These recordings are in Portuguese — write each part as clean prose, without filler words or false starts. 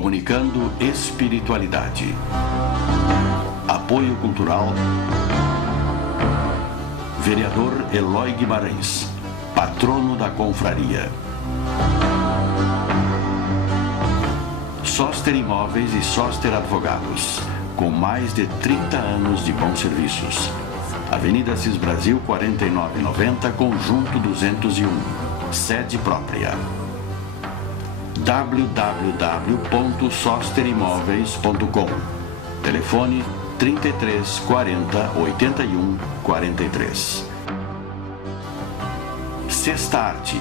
Comunicando espiritualidade. Apoio cultural. Vereador Eloy Guimarães, patrono da confraria. Soster Imóveis e Soster Advogados, com mais de 30 anos de bons serviços. Avenida Assis Brasil 4990, Conjunto 201, sede própria. www.sosterimóveis.com. Telefone 33 40 81 43. Sexta Arte.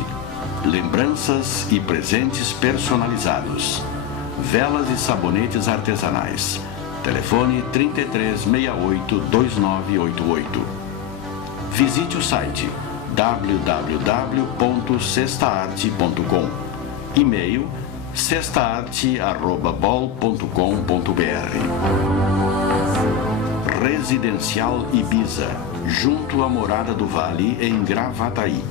Lembranças e presentes personalizados. Velas e sabonetes artesanais. Telefone 33 68 2988. Visite o site www.sextaarte.com. E-mail sextaarte@bol.com.br. Residencial Ibiza, junto à Morada do Vale, em Gravataí.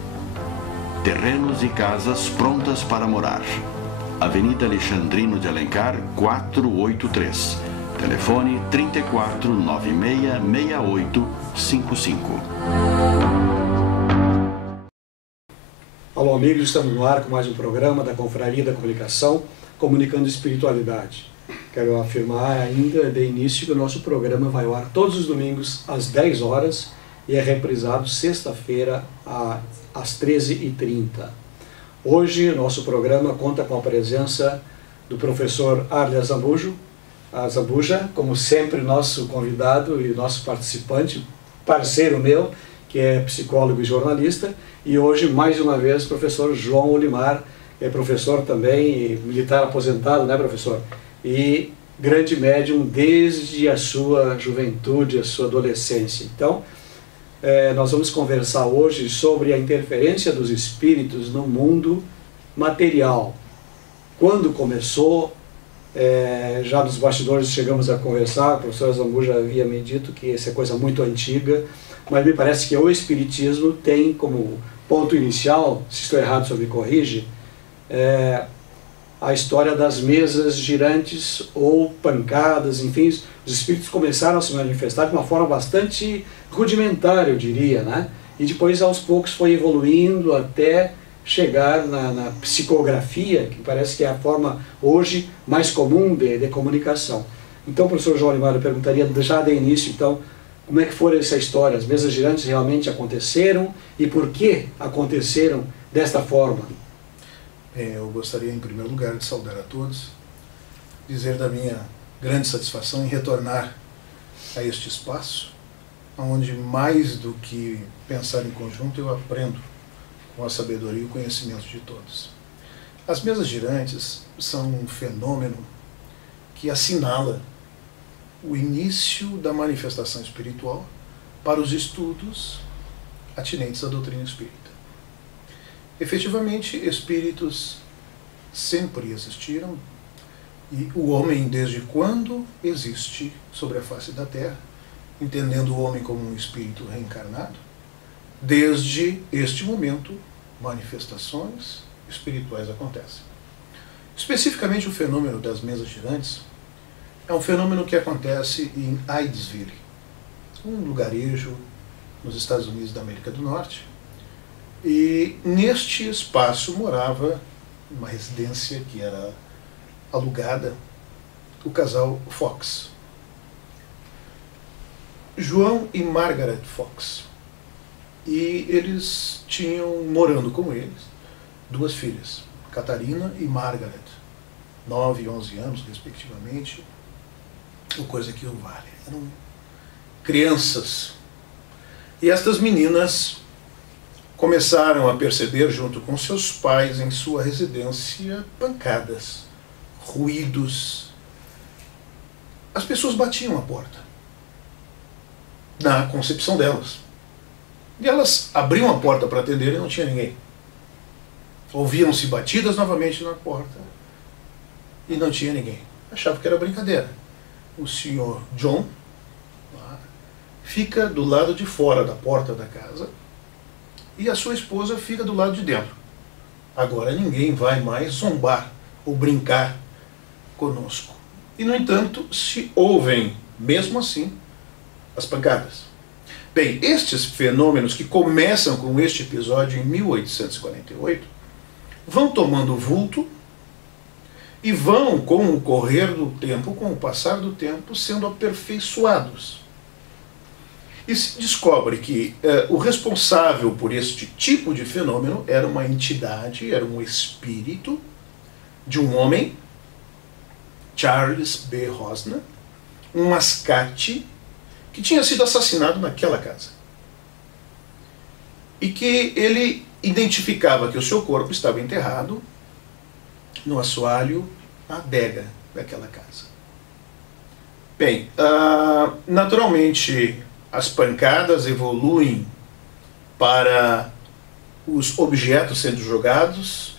Terrenos e casas prontas para morar. Avenida Alexandrino de Alencar, 483. Telefone 34 96 68 55. Alô, amigos, estamos no ar com mais um programa da Confraria da Comunicação, Comunicando Espiritualidade. Quero afirmar ainda de início que o nosso programa vai ao ar todos os domingos às 10 horas e é reprisado sexta-feira às 13h30. Hoje, nosso programa conta com a presença do professor Arlia Zambuja, como sempre, nosso convidado e nosso participante, parceiro meu, que é psicólogo e jornalista, e hoje, mais uma vez, o professor João Olimar, que é professor também, militar aposentado, né, professor? E grande médium desde a sua juventude, a sua adolescência. Então, nós vamos conversar hoje sobre a interferência dos espíritos no mundo material. Quando começou, já nos bastidores chegamos a conversar, o professor Zambuja havia me dito que essa é coisa muito antiga, mas me parece que o Espiritismo tem como ponto inicial, se estou errado, o senhor me corrige, a história das mesas girantes ou pancadas, enfim, os espíritos começaram a se manifestar de uma forma bastante rudimentar, eu diria, né? E depois, aos poucos, foi evoluindo até chegar na psicografia, que parece que é a forma hoje mais comum de comunicação. Então, professor João Olimar, eu perguntaria já de início, então, como é que foi essa história? As mesas girantes realmente aconteceram e por que aconteceram desta forma? Eu gostaria, em primeiro lugar, de saudar a todos, dizer da minha grande satisfação em retornar a este espaço, onde mais do que pensar em conjunto, eu aprendo com a sabedoria e o conhecimento de todos. As mesas girantes são um fenômeno que assinala o início da manifestação espiritual para os estudos atinentes à doutrina espírita. Efetivamente, espíritos sempre existiram e o homem, desde quando existe sobre a face da Terra, entendendo o homem como um espírito reencarnado, desde este momento, manifestações espirituais acontecem. Especificamente, o fenômeno das mesas girantes é um fenômeno que acontece em Hydesville, um lugarejo nos Estados Unidos da América do Norte, e neste espaço morava uma residência que era alugada, o casal Fox. João e Margaret Fox. E eles tinham, morando com eles, duas filhas, Catarina e Margaret, 9 e 11 anos, respectivamente, ou coisa que o vale. Eram crianças. E estas meninas começaram a perceber, junto com seus pais, em sua residência, pancadas, ruídos. As pessoas batiam a porta, na concepção delas. E elas abriam a porta para atender e não tinha ninguém. Ouviam-se batidas novamente na porta e não tinha ninguém. Achavam que era brincadeira. O senhor John fica do lado de fora da porta da casa e a sua esposa fica do lado de dentro. Agora ninguém vai mais zombar ou brincar conosco. E, no entanto, se ouvem, mesmo assim, as pancadas. Bem, estes fenômenos que começam com este episódio em 1848 vão tomando vulto e vão, com o correr do tempo, com o passar do tempo, sendo aperfeiçoados. E se descobre que o responsável por este tipo de fenômeno era uma entidade, era um espírito de um homem, Charles B. Rosner, um mascate que tinha sido assassinado naquela casa. E que ele identificava que o seu corpo estava enterrado no assoalho, na adega daquela casa. Bem, naturalmente as pancadas evoluem para os objetos sendo jogados,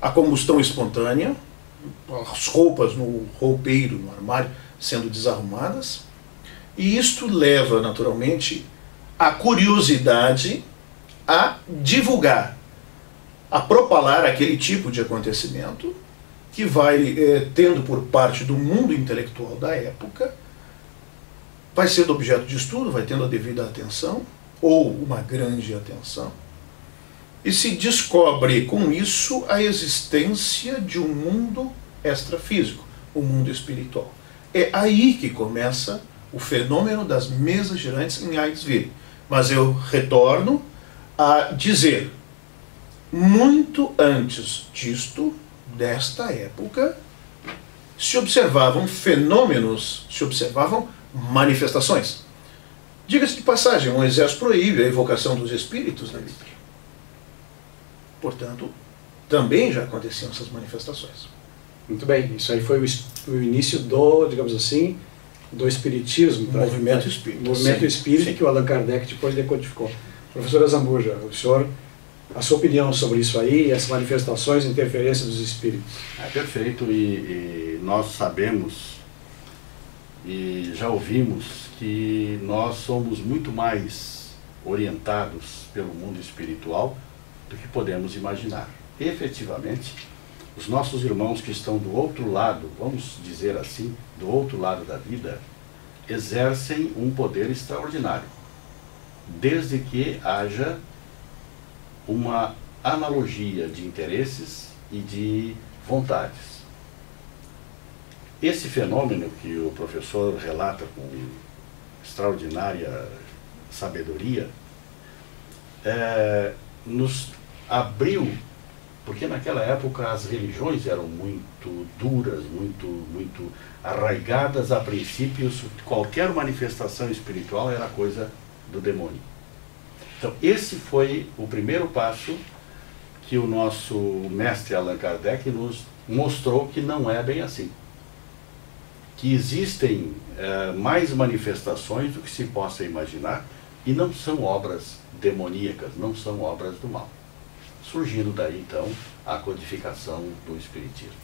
a combustão espontânea, as roupas no roupeiro, no armário, sendo desarrumadas, e isto leva naturalmente a curiosidade a divulgar, a propalar aquele tipo de acontecimento que vai tendo por parte do mundo intelectual da época, vai sendo objeto de estudo, vai tendo a devida atenção, ou uma grande atenção, e se descobre com isso a existência de um mundo extrafísico, o mundo espiritual. É aí que começa o fenômeno das mesas girantes em Eidsville. Mas eu retorno a dizer, muito antes disto, desta época, se observavam fenômenos, se observavam manifestações. Diga-se de passagem, Moisés proíbe a evocação dos espíritos na Bíblia. Portanto, também já aconteciam essas manifestações. Muito bem, isso aí foi o início do, digamos assim, do espiritismo. O movimento espírita. O movimento espírita que o Allan Kardec depois decodificou. Professora Zambuja, o senhor, a sua opinião sobre isso aí, essas manifestações, interferência dos espíritos? É perfeito, e nós sabemos e já ouvimos que nós somos muito mais orientados pelo mundo espiritual do que podemos imaginar. Efetivamente, os nossos irmãos que estão do outro lado, vamos dizer assim, do outro lado da vida, exercem um poder extraordinário, desde que haja uma analogia de interesses e de vontades. Esse fenômeno que o professor relata com extraordinária sabedoria, nos abriu, porque naquela época as religiões eram muito duras, muito arraigadas a princípios, qualquer manifestação espiritual era coisa do demônio. Então esse foi o primeiro passo que o nosso mestre Allan Kardec nos mostrou que não é bem assim. Que existem mais manifestações do que se possa imaginar e não são obras demoníacas, não são obras do mal. Surgindo daí então a codificação do Espiritismo.